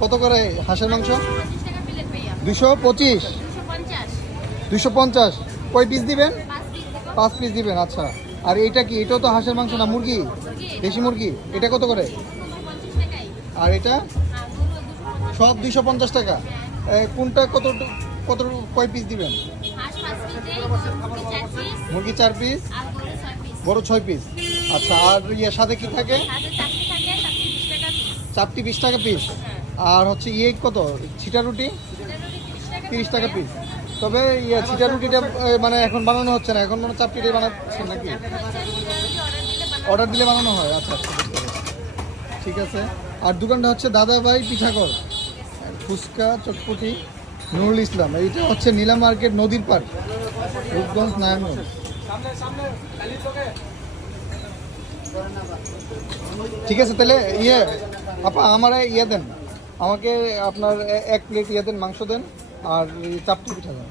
কত করে হাঁসের মাংস? 225, 250। কয় পিস দিবেন? 5 পিস দিবেন। আচ্ছা, আর এটা কি? এটাও তো হাঁসের মাংস না, মুরগি? দেশি মুরগি। এটা কত করে? আর এটা সব 250 টাকা। কোনটা কত কত কয় পিস দিবেন? মুরগি 4 পিস, বড় 6 পিস। আচ্ছা, আর ইয়ের সাথে কি থাকে? চারটি 20 টাকা পিস। আর হচ্ছে ইয়ে কত? ছিটা রুটি 30 টাকা পিস। তবে ইয়ে ছিটা রুটিটা মানে এখন বানানো হচ্ছে না, এখন মানে চাপটিটাই বানাচ্ছেন নাকি? অর্ডার দিলে বানানো হয়। আচ্ছা আচ্ছা, বুঝতে পেরেছি। ঠিক আছে। আর দোকানটা হচ্ছে দাদাভাই পিঠাঘর, ফুচকা চটপটি, নুরুল ইসলাম। এইটা হচ্ছে নীলা মার্কেট, নদীর পাড়, রূপগঞ্জ, নারায়ণগঞ্জ। ঠিক আছে, তাহলে ইয়ে আপা আমার ইয়ে দেন, আমাকে আপনার 1 প্লেট ইয়ে দেন, মাংস দেন, আর চাপটি পিঠা দেন।